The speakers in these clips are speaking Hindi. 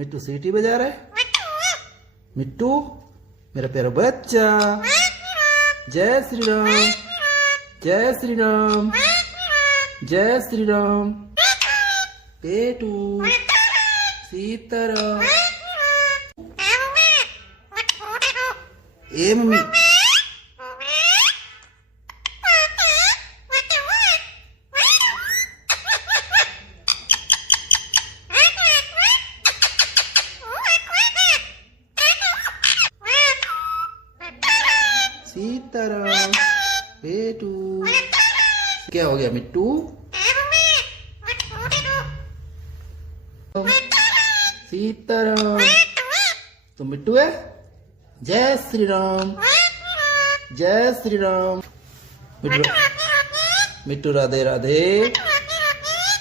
मिट्टू सीटी बजा रहा है। मिट्टू मेरा प्यारा बच्चा। जय श्री राम, जय श्री राम, जय श्री राम। पेटू सीताराम। ए मम्मी सीताराम। पेटू क्या हो गया मिट्टू? सीताराम तो मिट्टू है। जय श्री राम, जय श्री राम। मिट्टू मिट्टू राधे राधे,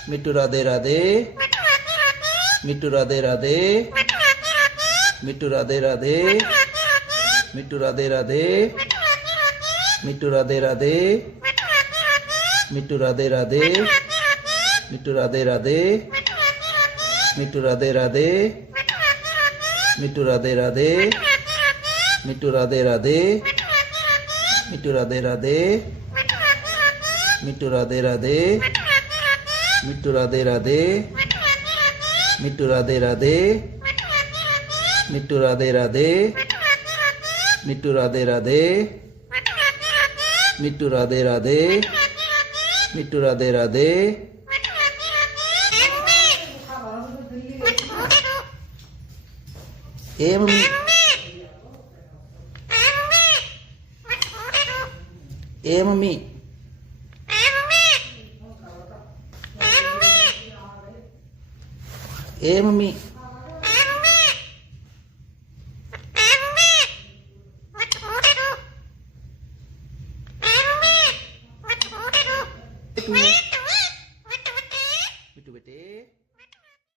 मिट्टू राधे राधे, मिट्टू राधे राधे, मिट्टू राधे राधे, मिट्टू राधे राधे, मिट्टू राधे राधे, मिट्टू राधे राधे, मिट्टू राधे राधे, मिट्टू राधे राधे, मिट्टू राधे राधे, मिट्टू राधे राधे, मिट्टू राधे राधे, मिट्टू राधे राधे, मिट्टू राधे राधे, मिट्टू राधे राधे, मिट्टू राधे राधे, मिट्टू राधे राधे, मिट्टू राधे राधे, मिट्टू राधे राधे। ए मम्मी ए मम्मी ए मम्मी Meow.